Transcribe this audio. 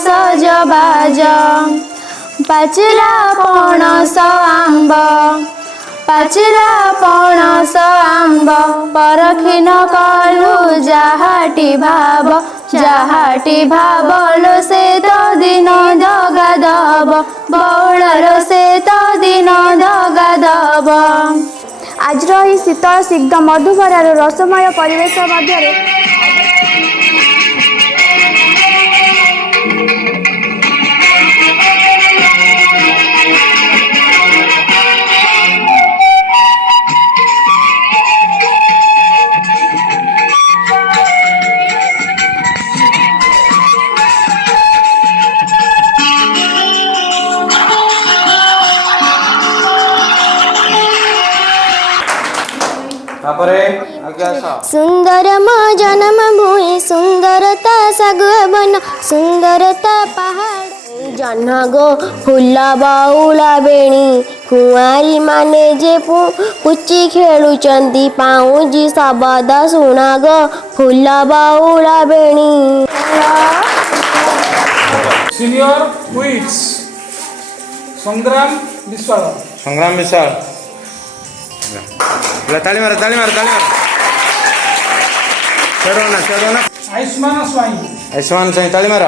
सजबाज पाचिला पणस आंब पाचिला पणस आंब परखिन कलु जाहाटी भावलो से तो दिन जगा दब बौलर से तो दिन जगा दब। आज ही शीतल सिग्ध मधुभरार रसमय परिवेश मध्य सुंदर मो जन्म भूमि सुंदरता सगुवन सुंदरता पहाड़ जन्ह गो फूल बउला बेणी कुआरी माने जे पुची खेलुचंती पाऊजी शब्द शुणा गो फूल बउला बेणी। सीनियर क्वीज संग्राम विशाल ताली मार आयुष्मान स्वाई ताली मार।